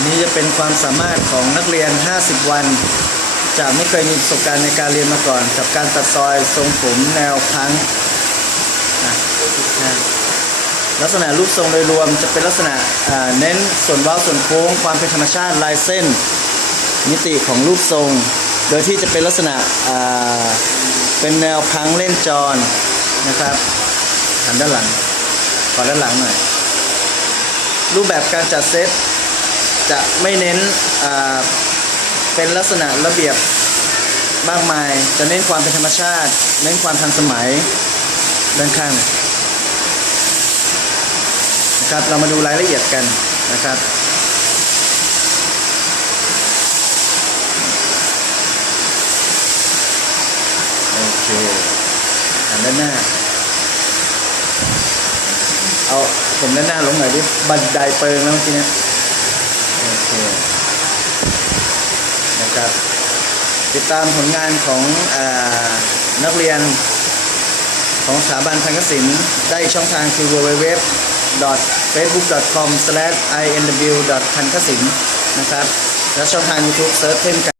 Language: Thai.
นนี้จะเป็นความสามารถของนักเรียน 50 วัน จากไม่เคยมีประสบการณ์ในการเรียนมาก่อน กับการตัดซอยทรงผมแนวพังลักษณะรูปทรงโดยรวมจะเป็นลักษณะเน้นส่วนเว้าส่วนโค้ง ความเป็นธรรมชาติลายเส้น มิติของรูปทรง โดยที่จะเป็นลักษณะเป็นแนวพังเล่นจรนะครับหันด้านหลังขอด้านหลังหน่อยรูปแบบการจัดเซต จะไม่เน้นเป็นลักษณะระเบียบมากมาย จะเน้นความเป็นธรรมชาติ เน้นความทันสมัยด้านข้างนะครับเรามาดูรายละเอียดกันนะครับโอเคหันด้านหน้าเอาผมด้านหน้าลงหน่อยดิบันไดเปิงแล้วเมื่อกี้เนี้โนะครับ ติดตามผลงานของอนักเรียนของสถาบันพันกสินได้ช่องทางคือ www facebook com inw พันกศิลป์นะครับ และช่องทาง YouTube เซิร์ชเพิ่มกัน